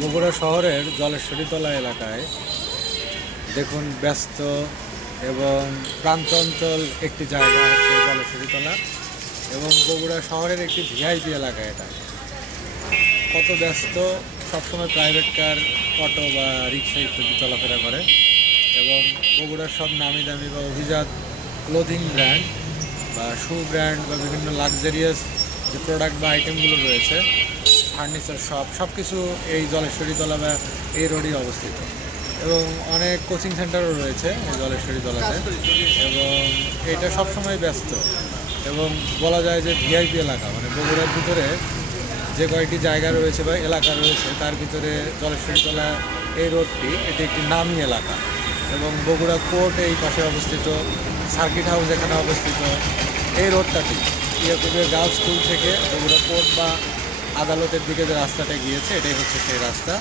বগুড়া শহরের জলেশ্বরীতলা এলাকায় দেখুন ব্যস্ত এবং প্রান্তঞ্চল একটি জায়গা হচ্ছে জলেশ্বরীতলা এবং বগুড়া শহরের একটি ভিআইপি এলাকা এটা। কত ব্যস্ত, সবসময় প্রাইভেট কার, অটো বা রিক্সা ইত্যাদি চলাফেরা করে এবং বগুড়ার সব নামি দামি বা অভিজাত ক্লোথিং ব্র্যান্ড বা শু ব্র্যান্ড বা বিভিন্ন লাক্সারিয়াস যে প্রোডাক্ট বা আইটেমগুলো রয়েছে, ফার্নিচার সব কিছু এই জলেশ্বরীতলা বা এই রোডেই অবস্থিত এবং অনেক কোচিং সেন্টারও রয়েছে এই জলেশ্বরীতলাতে এবং এটা সবসময় ব্যস্ত এবং বলা যায় যে ভিআইপি এলাকা, মানে বগুড়ার ভিতরে যে কয়েকটি জায়গা রয়েছে বা এলাকা রয়েছে তার ভিতরে জলেশ্বরীতলা এই রোডটি এটি একটি নামী এলাকা এবং বগুড়া কোর্ট এই পাশে অবস্থিত, সার্কিট হাউস এখানে অবস্থিত। এই রোডটাটি ইয়াকুবের গার্লস স্কুল থেকে বগুড়া কোর্ট বা আদালতের দিকে যে রাস্তাটা গিয়েছে এটাই হচ্ছে সেই রাস্তা।